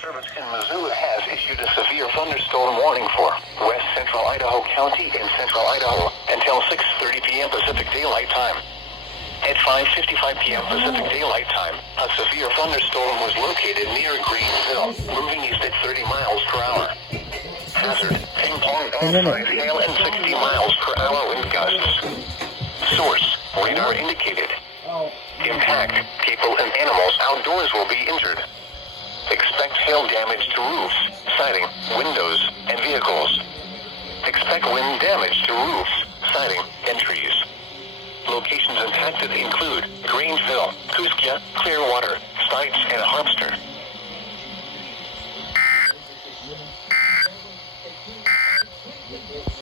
Service in Missoula has issued a severe thunderstorm warning for west central Idaho County and central Idaho until 6:30 p.m. Pacific Daylight Time. At 5:55 p.m. Pacific Daylight Time, a severe thunderstorm was located near Greenville, moving east at 30 miles per hour. Hazard, ping-pong size hail and 60 miles per hour wind gusts. Source, radar indicated. Impact, people and animals outdoors will be injured. Expect hail damage to roofs, siding, windows, and vehicles. Expect wind damage to roofs, siding, and trees. Locations impacted include Grangeville, Kuskia, Clearwater, Stites, and Harpster.